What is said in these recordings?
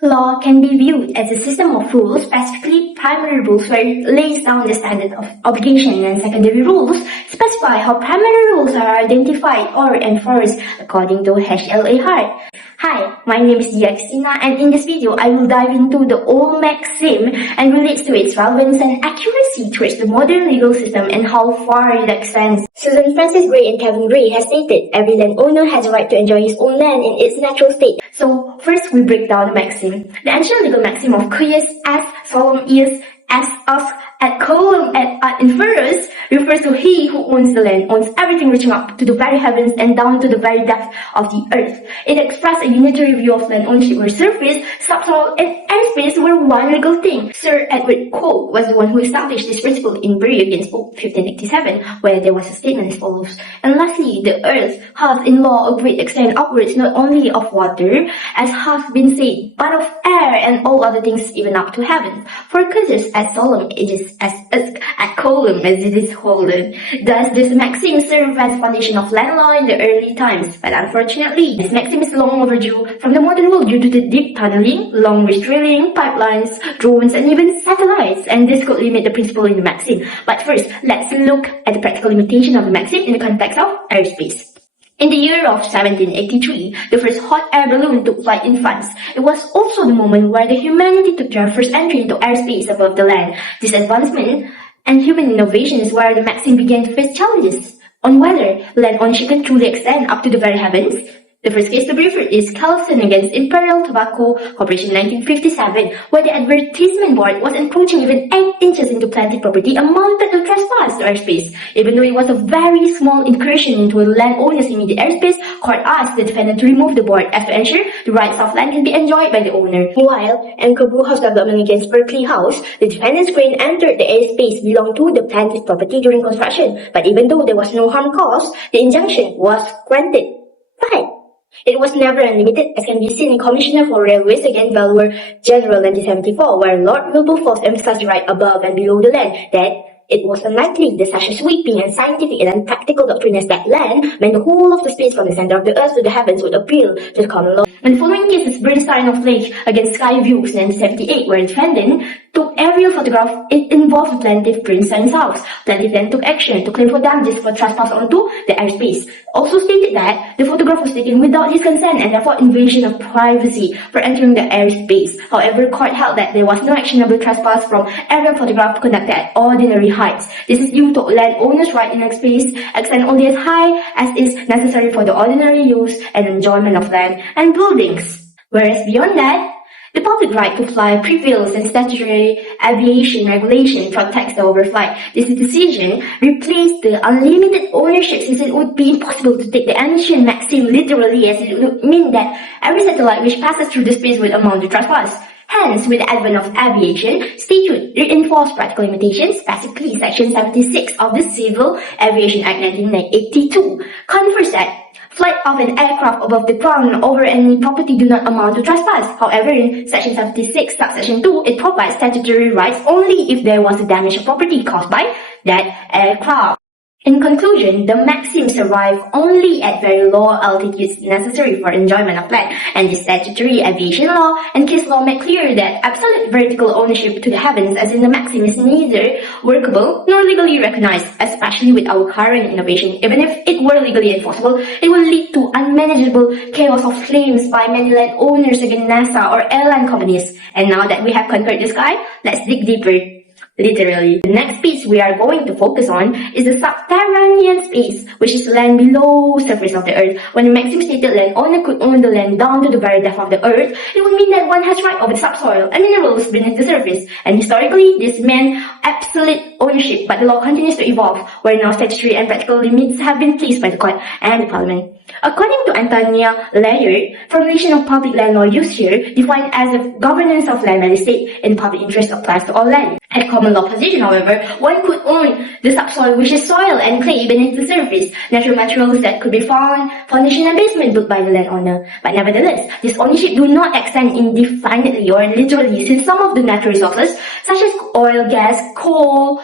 Law can be viewed as a system of rules, specifically primary rules where it lays down the standard of obligation, and secondary rules specify how primary rules are identified or enforced according to HLA. Hi, my name is Dhia, and in this video I will dive into the old maxim and relates to its relevance and accuracy towards the modern legal system and how far it extends. Susan Francis Gray and Kevin Gray has stated every landowner has a right to enjoy his own land in its natural state. So first we break down the maxim. The ancient legal maxim of quies est solum ius est us ad colum et ad inferus refers to he who owns the land owns everything reaching up to the very heavens and down to the very depth of the earth. It expressed a unitary view of land ownership where surface, subsoil, and airspace were one legal thing. Sir Edward Coke was the one who established this principle in Bury against Pope 1587, where there was a statement as follows: and lastly, the earth hath in law a great extent upwards not only of water, as hath been said, but of air and all other things even up to heaven. For cutters as solemn it is as at column as it is holden. Thus, this maxim served as the foundation of land law in the early times, but unfortunately, this maxim is long overdue from the modern world due to the deep tunneling, long-range drilling, pipelines, drones, and even satellites, and this could limit the principle in the maxim. But first, let's look at the practical limitation of the maxim in the context of airspace. In the year of 1783, the first hot air balloon took flight in France. It was also the moment where the humanity took their first entry into airspace above the land. This advancement and human innovation is where the maxim began to face challenges on whether land ownership can truly extend up to the very heavens. The first case to be referred is Carlson against Imperial Tobacco Corporation 1957, where the advertisement board was encroaching even 8 inches into planted property amounted to trespass to airspace. Even though it was a very small incursion into a landowner's immediate airspace, court asked the defendant to remove the board as to ensure the rights of land can be enjoyed by the owner. Meanwhile, in Brew House development against Berkeley House, the defendant's crane entered the airspace belonged to the planted property during construction, but even though there was no harm caused, the injunction was granted. Fine. It was never unlimited, as can be seen in Commissioner for Railways against Valuer General 1974, where Lord Wilberforce emphasized the right above and below the land, that it was unlikely that such a sweeping and scientific and practical doctrine as that land meant the whole of the space from the center of the earth to the heavens would appeal to the common law. And the following case is Bernstein of Lake against Skyviews 1978, where the defendant took aerial photograph. It involved the plaintiff Bernstein's house. Plaintiff then took action to claim for damages for trespass onto the airspace. Also stated that the photograph was taken without his consent and therefore invasion of privacy for entering the airspace. However, court held that there was no actionable trespass from aerial photograph conducted at ordinary heights. This is due to landowner's right in airspace extend only as high as is necessary for the ordinary use and enjoyment of land and buildings. Whereas beyond that, the public right to fly prevails and statutory aviation regulation protects the overflight. This decision replaced the unlimited ownership, since it would be impossible to take the ancient maxim literally, as it would mean that every satellite which passes through the space would amount to trespass. Hence, with the advent of aviation, statute reinforced practical limitations, specifically Section 76 of the Civil Aviation Act 1982 confers that flight of an aircraft above the ground over any property do not amount to trespass. However, in Section 76, subsection 2, it provides statutory rights only if there was a damage of property caused by that aircraft. In conclusion, the maxim survive only at very low altitudes necessary for enjoyment of land, and the statutory aviation law and case law make clear that absolute vertical ownership to the heavens as in the maxim is neither workable nor legally recognized, especially with our current innovation. Even if it were legally enforceable, it will lead to unmanageable chaos of claims by many landowners against NASA or airline companies. And now that we have conquered the sky, let's dig deeper. Literally. The next space we are going to focus on is the subterranean space, which is land below surface of the earth. When the maxim stated landowner could own the land down to the very depth of the earth, it would mean that one has right over the subsoil and minerals beneath the surface. And historically, this meant absolute ownership, but the law continues to evolve, where now statutory and practical limits have been placed by the court and the parliament. According to Antonia Layard, formulation of public land law used here defined as the governance of land by the state in public interest applies to all land. At common law position, however, one could own the subsoil, which is soil and clay beneath the surface, natural materials that could be found, foundation and basement built by the landowner. But nevertheless, this ownership do not extend indefinitely or literally, since some of the natural resources, such as oil, gas, coal,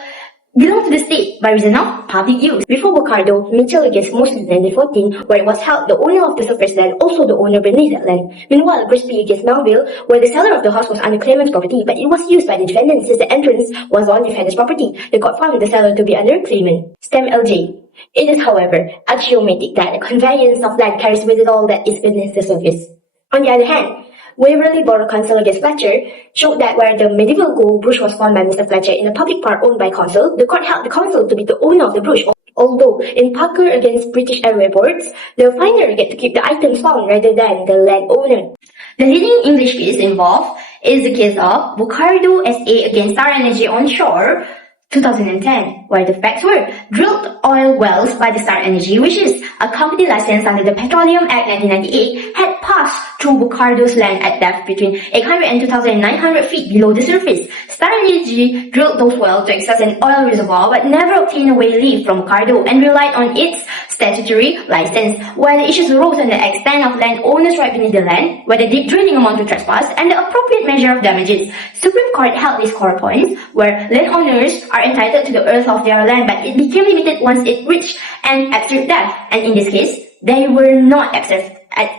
belong to the state by reason of public use. Before Bocardo, Mitchell against Moses in 1914, where it was held the owner of the surface land also the owner beneath that land. Meanwhile, Brisby against Melville, where the seller of the house was under claimant's property, but it was used by the defendant since the entrance was on defendant's property. The court found the seller to be under claimant. Stem LJ. It is, however, axiomatic that the conveyance of land carries with it all that is beneath the surface. On the other hand, Waverley Borough Council against Fletcher showed that where the medieval gold brooch was found by Mr. Fletcher in a public park owned by council, the court held the council to be the owner of the brooch. Although in Parker against British Airway Boards, the finder get to keep the items found rather than the landowner. The leading English case involved is the case of Bocardo SA against Star Energy Onshore, 2010, where the facts were drilled oil wells by the Star Energy, which is a company licensed under the Petroleum Act 1998, had passed through Bocardo's land at depth between 800 and 2,900 feet below the surface. Star Energy drilled those wells to access an oil reservoir but never obtained a wayleave from Bocardo and relied on its statutory license, while the issues arose on the extent of landowners' right beneath the land, whether deep drilling amounted to trespass, and the appropriate measure of damages. Supreme Court held these core points, where landowners are entitled to the earth of their land, but it became limited once it reached an absurd depth, and in this case, they were not at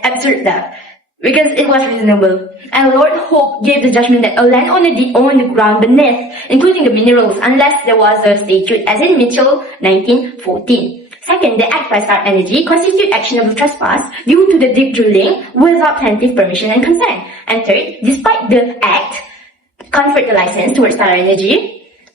absurd depth, because it was reasonable. And Lord Hope gave the judgment that a landowner did own the ground beneath, including the minerals, unless there was a statute, as in Mitchell 1914. Second, the act by Star Energy constitute actionable trespass due to the deep drilling without plaintiff permission and consent. And third, despite the act conferred the license towards Star Energy,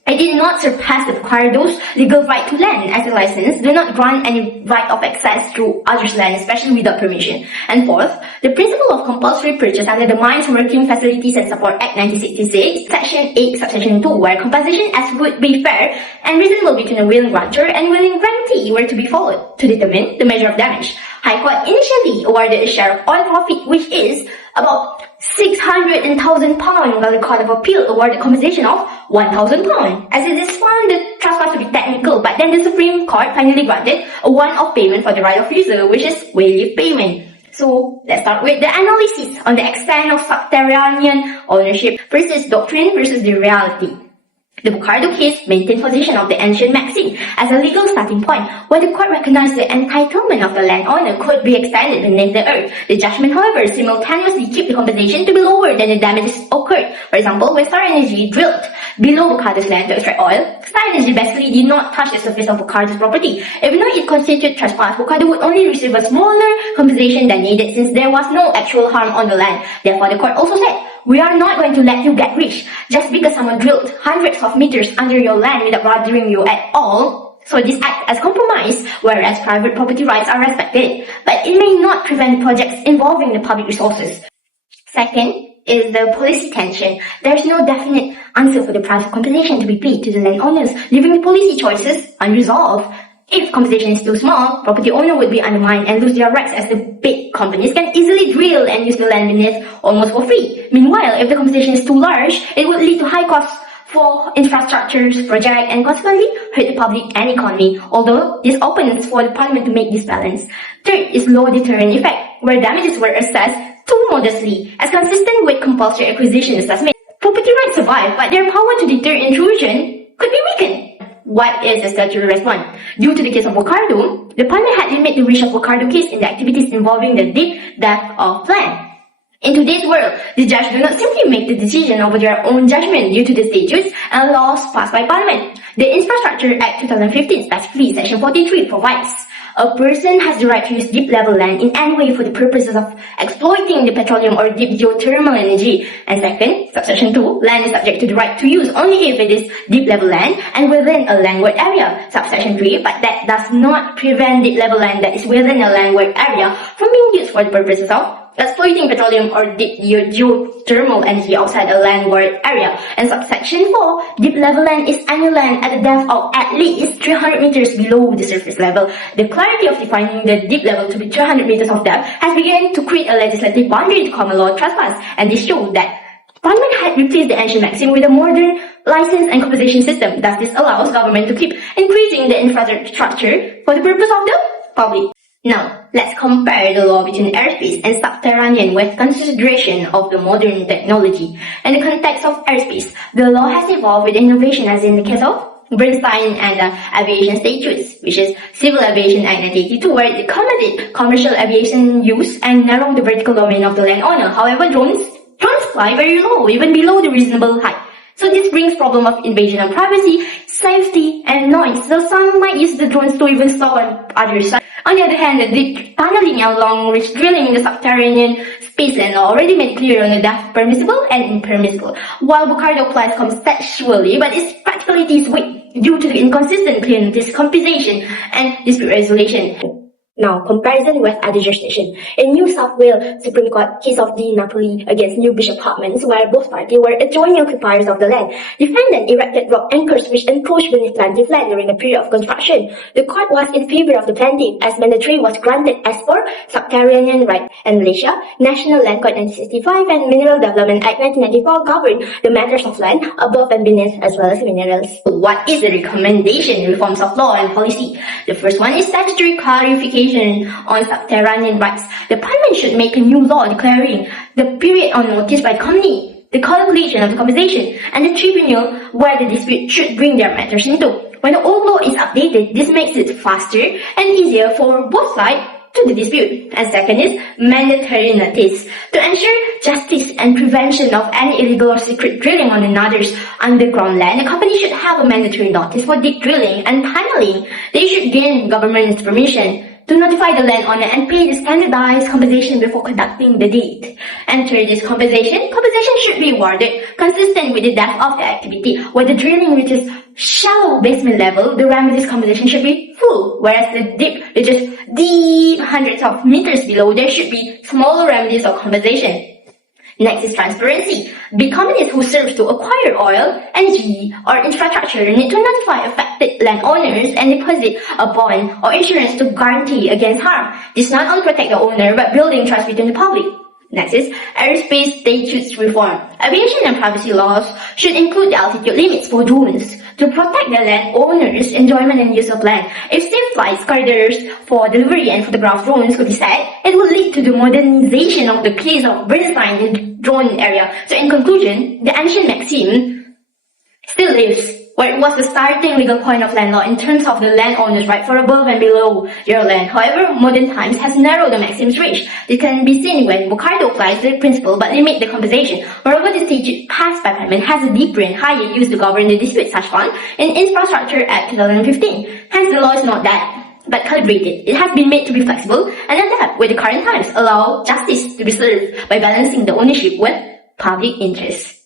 it did not surpass the Bocardo's legal right to land, as the license do not grant any right of access to others' land, especially without permission. And fourth, the principle of compulsory purchase under the Mines Working Facilities and Support Act 1966, Section 8, Subsection 2, where compensation as would be fair and reasonable between a willing grantor and willing grantee were to be followed to determine the measure of damage. High Court initially awarded a share of oil profit, which is about 600,000 pounds, while the Court of Appeal awarded compensation of 1,000 pounds, as it is found the trespass to be technical, but then the Supreme Court finally granted a one-off payment for the right of refusal, which is wayleave payment. So, let's start with the analysis on the extent of subterranean ownership versus doctrine versus the reality. The Bocardo case maintained position of the ancient maxim as a legal starting point, where the court recognized the entitlement of the landowner could be extended beneath the earth. The judgment, however, simultaneously kept the compensation to be lower than the damages occurred. For example, when Star Energy drilled below Bocardo's land to extract oil, Star Energy basically did not touch the surface of Bocardo's property. Even though it constituted trespass, Bocardo would only receive a smaller compensation than needed since there was no actual harm on the land. Therefore, the court also said, we are not going to let you get rich just because someone drilled hundreds of meters under your land without bothering you at all. So this acts as compromise, whereas private property rights are respected, but it may not prevent projects involving the public resources. Second is the policy tension. There is no definite answer for the price of compensation to be paid to the landowners, leaving the policy choices unresolved. If compensation is too small, property owner would be undermined and lose their rights, as the big companies can easily drill and use the land beneath almost for free. Meanwhile, if the compensation is too large, it would lead to high costs for infrastructures, projects, and consequently hurt the public and economy, although this opens for the parliament to make this balance. Third is low deterrent effect, where damages were assessed too modestly, as consistent with compulsory acquisition assessment. Property rights survive, but their power to deter intrusion could be weakened. What is the statutory response? Due to the case of Bocardo, the parliament had limited the reach of Bocardo case in the activities involving the deep depth of land. In today's world, the judges do not simply make the decision over their own judgment due to the statutes and laws passed by Parliament. The Infrastructure Act 2015, specifically Section 43, provides a person has the right to use deep level land in any way for the purposes of exploiting the petroleum or deep geothermal energy. And second, subsection 2, land is subject to the right to use only if it is deep level land and within a landward area. Subsection 3, but that does not prevent deep level land that is within a landward area from being used for the purposes of exploiting petroleum or deep geothermal energy outside a landward area. And subsection 4, deep level land is any land at a depth of at least 300 meters below the surface level. The clarity of defining the deep level to be 300 meters of depth has begun to create a legislative boundary to common law trespass, and this showed that Parliament had replaced the ancient maxim with a modern license and compensation system. Thus, this allows government to keep increasing the infrastructure for the purpose of the public. Now, let's compare the law between airspace and subterranean with consideration of the modern technology. In the context of airspace, the law has evolved with innovation, as in the case of Bernstein and the Aviation Statutes, which is Civil Aviation Act 1982, where it accommodated commercial aviation use and narrowed the vertical domain of the landowner. However, drones fly very low, even below the reasonable height. So this brings problem of invasion of privacy, safety, and noise. So some might use the drones to even stalk on others. On the other hand, the deep tunneling and long-range drilling in the subterranean space and already made clear on the depth permissible and impermissible, while Bucardo applies conceptually, but its practicality is weak due to the inconsistent clear notice compensation and dispute resolution. Now, comparison with other jurisdictions. In New South Wales Supreme Court case of D. Napoli against New Bishop Apartments, where both parties were adjoining occupiers of the land, defendant erected rock anchors which encroached beneath plaintiff land during the period of construction. The court was in favor of the plaintiff as mandatory was granted as per Subterranean Right in Malaysia, National Land Code 1965 and Mineral Development Act 1994 govern the matters of land above and beneath as well as minerals. What is the recommendation reforms of law and policy? The first one is statutory clarification on subterranean rights. The Parliament should make a new law declaring the period on notice by the company, the calculation of the compensation, and the tribunal where the dispute should bring their matters into. When the old law is updated, this makes it faster and easier for both sides to the dispute. And second is mandatory notice. To ensure justice and prevention of any illegal or secret drilling on another's underground land, the company should have a mandatory notice for deep drilling and tunneling. They should gain government's permission to notify the landowner and pay the standardized compensation before conducting the deed. And third is compensation. Compensation should be awarded consistent with the depth of the activity. Where the drilling reaches shallow basement level, the remedies compensation should be full, whereas the deep reaches deep hundreds of meters below, there should be smaller remedies of compensation. Next is transparency. Big companies who serve to acquire oil, energy, or infrastructure need to notify affected landowners and deposit a bond or insurance to guarantee against harm. This not only protects the owner but building trust between the public. Next is Aerospace Statutes Reform. Aviation and privacy laws should include the altitude limits for drones to protect the landowners' enjoyment and use of land. If safe flight corridors for delivery and photograph drones could be set, it would lead to the modernization of the case of Bernstein in the drone area. So in conclusion, the ancient maxim still lives, where it was the starting legal point of land law in terms of the landowner's right for above and below your land. However, modern times has narrowed the maxim's range. This can be seen when Bucardo applies the principle but limit the compensation. Moreover, the statute passed by Parliament has a deeper and higher use to govern the dispute such fund in Infrastructure Act 2015. Hence, the law is not that, but calibrated. It has been made to be flexible and adapt with the current times, allow justice to be served by balancing the ownership with public interest.